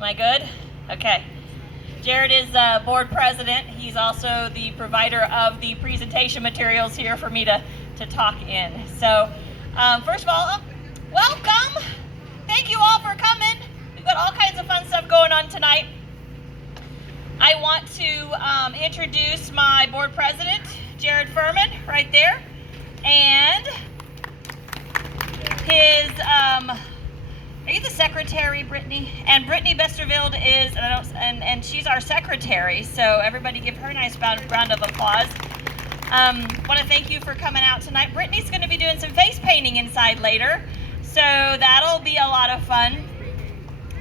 Am I good? Okay. Jared is board president. He's also the provider of the presentation materials here for me to talk in. So, first of all, welcome. Thank you all for coming. We've got all kinds of fun stuff going on tonight. I want to introduce my board president, Jared Furman, right there, and his, are you the secretary, Brittany? And Brittany Besterville is, and she's our secretary, so everybody give her a nice round of applause. Want to thank you for coming out tonight. Brittany's going to be doing some face painting inside later, so that'll be a lot of fun.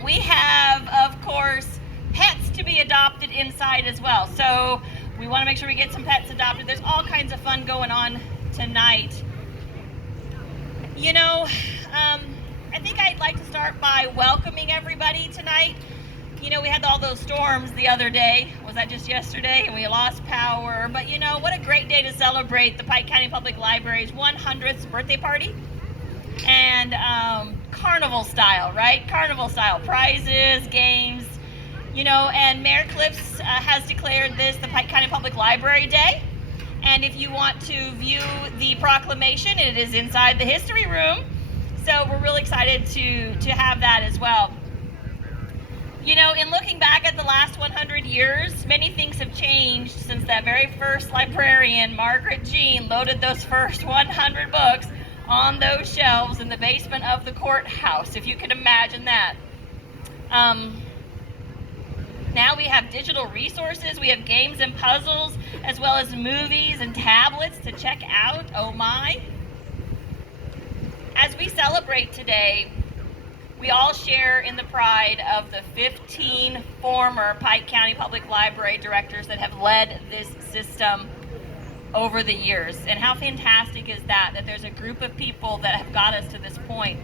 We have, of course, pets to be adopted inside as well, so we want to make sure we get some pets adopted. There's all kinds of fun going on tonight. You know, I think I'd like to start by welcoming everybody tonight. You know, we had all those storms the other day. Was that just yesterday? And we lost power. But you know, what a great day to celebrate the Pike County Public Library's 100th birthday party. And carnival style, right? Carnival style. Prizes, games, you know, and Mayor Clips has declared this the Pike County Public Library Day. And if you want to view the proclamation, it is inside the history room. So we're really excited to have that as well. You know, in looking back at the last 100 years, many things have changed since that very first librarian, Margaret Jean, loaded those first 100 books on those shelves in the basement of the courthouse, if you can imagine that. Now we have digital resources, we have games and puzzles, as well as movies and tablets to check out. Oh my. As we celebrate today, we all share in the pride of the 15 former Pike County Public Library directors that have led this system over the years. And how fantastic is that there's a group of people that have got us to this point.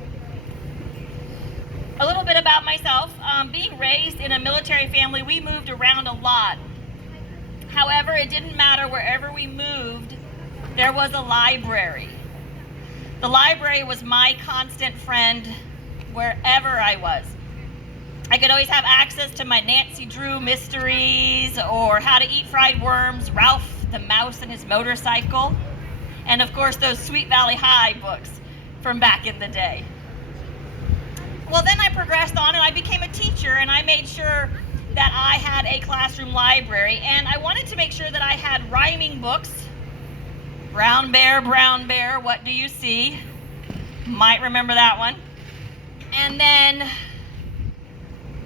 A little bit about myself. Being raised in a military family, we moved around a lot. However, it didn't matter wherever we moved, there was a library. The library was my constant friend wherever I was. I could always have access to my Nancy Drew mysteries or How to Eat Fried Worms, Ralph the Mouse and His Motorcycle, and of course those Sweet Valley High books from back in the day. Well, then I progressed on and I became a teacher, and I made sure that I had a classroom library, and I wanted to make sure that I had rhyming books. Brown bear, what do you see? Might remember that one. And then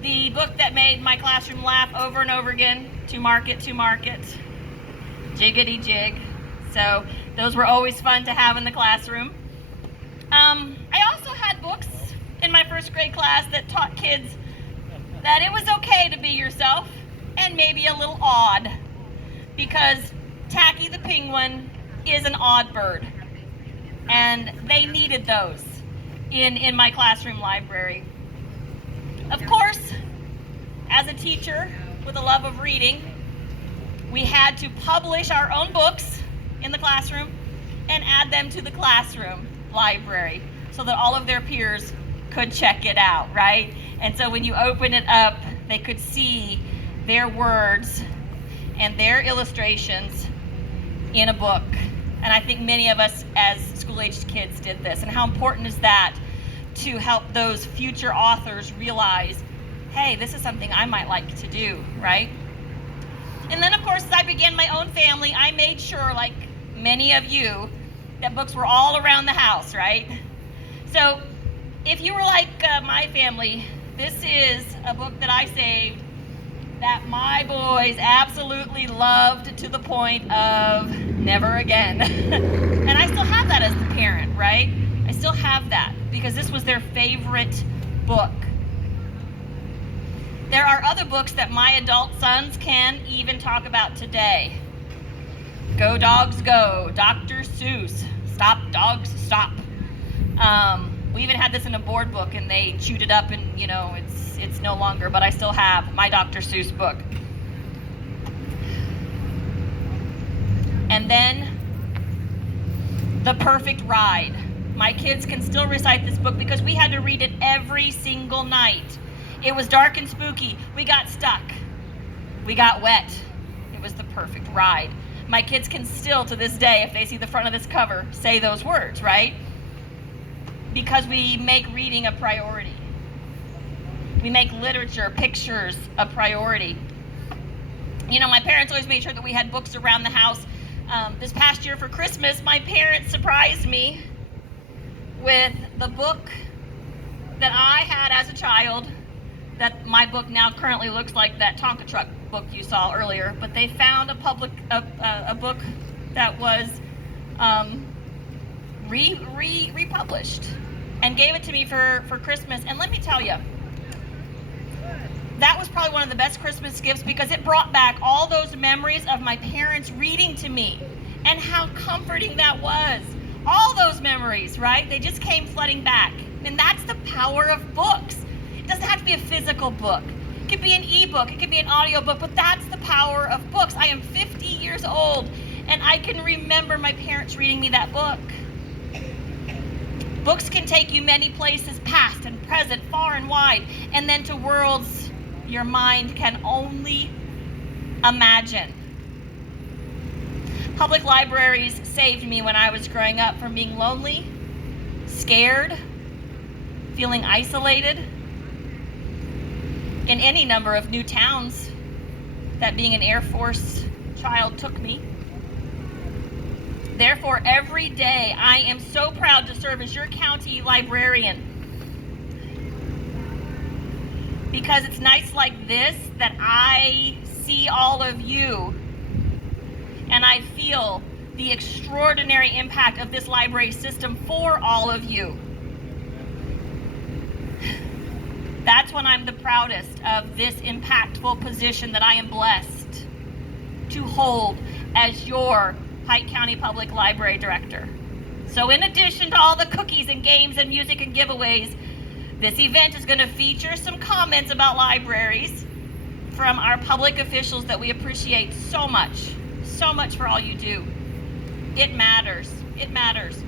the book that made my classroom laugh over and over again, To Market, Jiggity Jig. So those were always fun to have in the classroom. I also had books in my first grade class that taught kids that it was okay to be yourself and maybe a little odd, because Tacky the Penguin is an odd bird, and they needed those in my classroom library. Of course, as a teacher with a love of reading, we had to publish our own books in the classroom and add them to the classroom library so that all of their peers could check it out, right? And so when you open it up, they could see their words and their illustrations in a book. And I think many of us as school-aged kids did this. And how important is that to help those future authors realize, hey, this is something I might like to do, right? And then, of course, as I began my own family, I made sure, like many of you, that books were all around the house, right? So if you were like my family, this is a book that I saved that my boys absolutely loved to the point of never again. And I still have that as the parent, right? I still have that because this was their favorite book. There are other books that my adult sons can even talk about today. Go Dogs Go, Dr. Seuss, Stop Dogs Stop. We even had this in a board book and they chewed it up and, you know, it's no longer, but I still have my Dr. Seuss book. And then The Perfect Ride. My kids can still recite this book because we had to read it every single night. It was dark and spooky. We got stuck. We got wet. It was the perfect ride. My kids can still, to this day, if they see the front of this cover, say those words, right? Because we make reading a priority. We make literature, pictures a priority. You know, my parents always made sure that we had books around the house. This past year for Christmas, my parents surprised me with the book that I had as a child, that my book now currently looks like that Tonka truck book you saw earlier, but they found a book that was republished and gave it to me for Christmas. And let me tell you, that was probably one of the best Christmas gifts, because it brought back all those memories of my parents reading to me and how comforting that was. All those memories, right? They just came flooding back. And that's the power of books. It doesn't have to be a physical book. It could be an ebook, it could be an audiobook, but that's the power of books. I am 50 years old and I can remember my parents reading me that book. Books can take you many places, past and present, far and wide, and then to worlds your mind can only imagine. Public libraries saved me when I was growing up from being lonely, scared, feeling isolated in any number of new towns that being an Air Force child took me. Therefore, every day I am so proud to serve as your county librarian, because it's nights like this that I see all of you and I feel the extraordinary impact of this library system for all of you. That's when I'm the proudest of this impactful position that I am blessed to hold as your Pike County Public Library Director. So in addition to all the cookies and games and music and giveaways, this event is going to feature some comments about libraries from our public officials that we appreciate so much for all you do. It matters. It matters.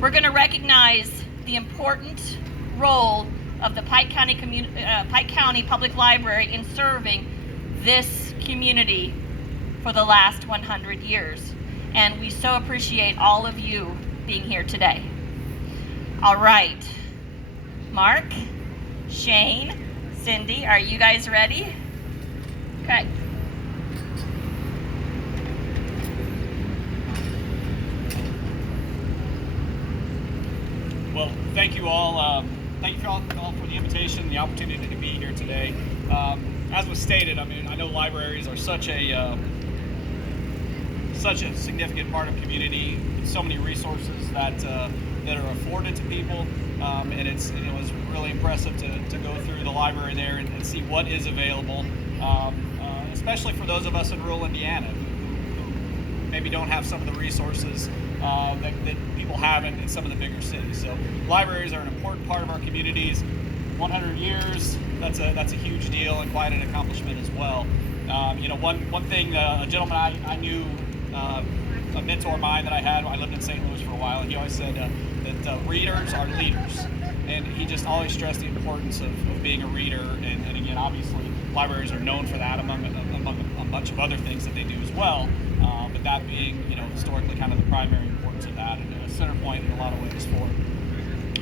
We're going to recognize the important role of the Pike County Public Library in serving this community for the last 100 years. And we so appreciate all of you being here today. All right, Mark, Shane, Cindy, are you guys ready? Okay. Well, thank you all. Thank you all for the invitation, the opportunity to be here today. As was stated, I mean, I know libraries are such a significant part of community. So many resources that are afforded to people, and it was really impressive to go through the library there and see what is available, especially for those of us in rural Indiana who maybe don't have some of the resources that people have in some of the bigger cities. So libraries are an important part of our communities. 100 years, that's a huge deal and quite an accomplishment as well. One thing, a gentleman I knew, a mentor of mine that I had when I lived in St. Louis for a while, and he always said that readers are leaders, and he just always stressed the importance of being a reader. And again, obviously, libraries are known for that among a bunch of other things that they do as well. But that being, historically kind of the primary importance of that, and a center point in a lot of ways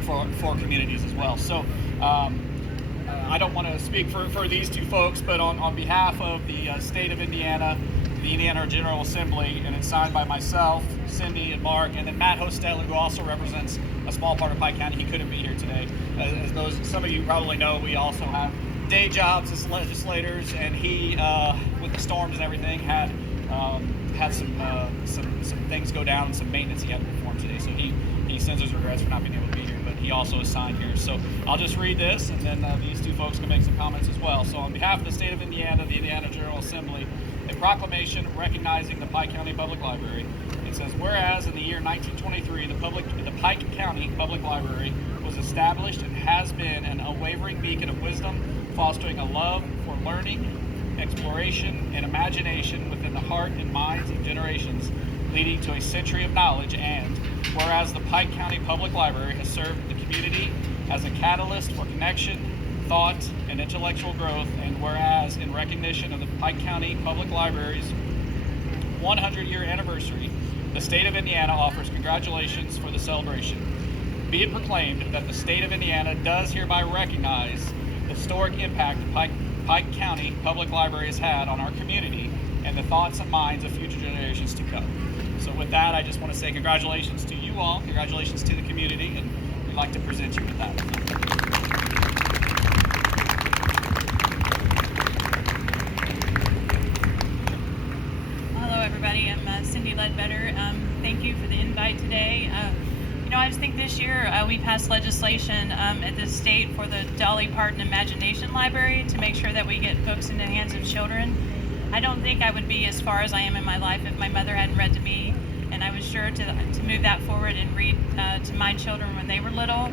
for communities as well. So I don't want to speak for these two folks, but on behalf of the state of Indiana, the Indiana General Assembly, and it's signed by myself, Cindy, and Mark, and then Matt Hostetler, who also represents a small part of Pike County. He couldn't be here today. As some of you probably know, we also have day jobs as legislators, and he, with the storms and everything, had some things go down and some maintenance he had to perform today. So he sends his regrets for not being able to be here, but he also is signed here. So I'll just read this, and then these two folks can make some comments as well. So on behalf of the state of Indiana, the Indiana General Assembly, a proclamation recognizing the Pike County Public Library. It says, whereas in the year 1923, the Pike County Public Library was established and has been an unwavering beacon of wisdom, fostering a love for learning, exploration, and imagination within the heart and minds of generations, leading to a century of knowledge. And whereas the Pike County Public Library has served the community as a catalyst for connection, thought, and intellectual growth, and whereas in recognition of the Pike County Public Library's 100-year anniversary, the state of Indiana offers congratulations for the celebration. Be it proclaimed that the state of Indiana does hereby recognize the historic impact the Pike County Public Library has had on our community and the thoughts and minds of future generations to come. So with that, I just want to say congratulations to you all, congratulations to the community, and we'd like to present you with that. Hello, everybody. I'm Cindy Ledbetter. Thank you for the invite today. I just think this year we passed legislation at the state for the Dolly Parton Imagination Library to make sure that we get books in the hands of children. I don't think I would be as far as I am in my life if my mother hadn't read to me, and I was sure to move that forward and read to my children when they were little.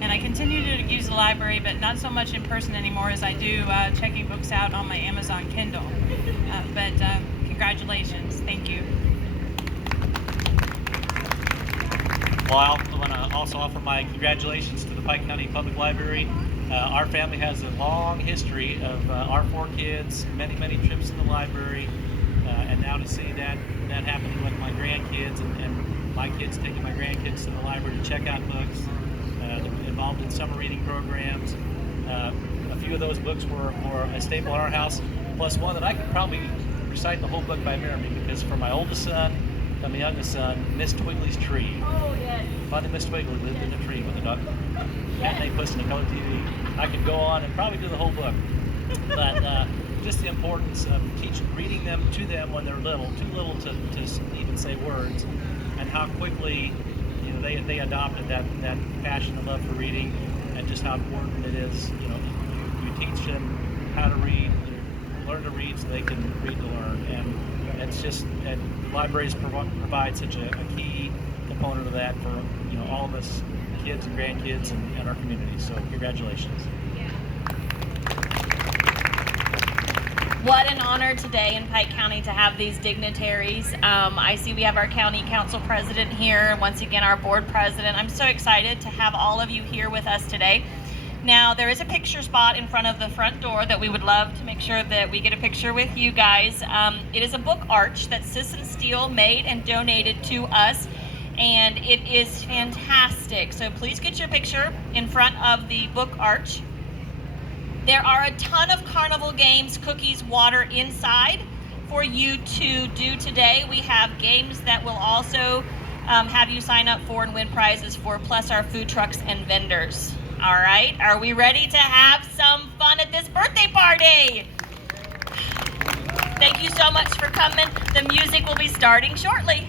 And I continue to use the library, but not so much in person anymore as I do checking books out on my Amazon Kindle. But congratulations. Thank you. Well, I want to also offer my congratulations to the Pike County Public Library. Our family has a long history of our 4 kids, many trips to the library, and now to see that happening with my grandkids and my kids taking my grandkids to the library to check out books. They're involved in summer reading programs. A few of those books were a staple in our house, plus one that I could probably recite the whole book by memory, because for my oldest son and my youngest son, Miss Twiggly's Tree. Oh, yes. Finding Miss Twiggly lived in a tree with a duck. And they put in a color TV. I could go on and probably do the whole book. But just the importance of reading them to them when they're little, too little to even say words, and how quickly they adopted that passion and love for reading, and just how important it is. You teach them how to read, learn to read so they can read to learn, and it's just that libraries provide such a key component of that for all of us kids and grandkids and our community. So congratulations. What an honor today in Pike County to have these dignitaries. I see we have our county council president here, and once again our board president. I'm so excited to have all of you here with us today. Now, there is a picture spot in front of the front door that we would love to make sure that we get a picture with you guys. It is a book arch that Sisson Steel made and donated to us, and it is fantastic. So please get your picture in front of the book arch. There are a ton of carnival games, cookies, water inside for you to do today. We have games that will also have you sign up for and win prizes for, plus our food trucks and vendors. All right, are we ready to have some fun at this birthday party? Thank you so much for coming. The music will be starting shortly.